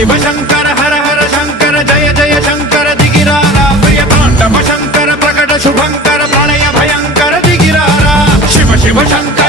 शिव शंकर हर हर शंकर जय जय शंकर दिगिरारा प्रिय तांडव शंकर प्रकट शुभंकर प्रणय भयंकर दिगिरारा शिव शिव शंकर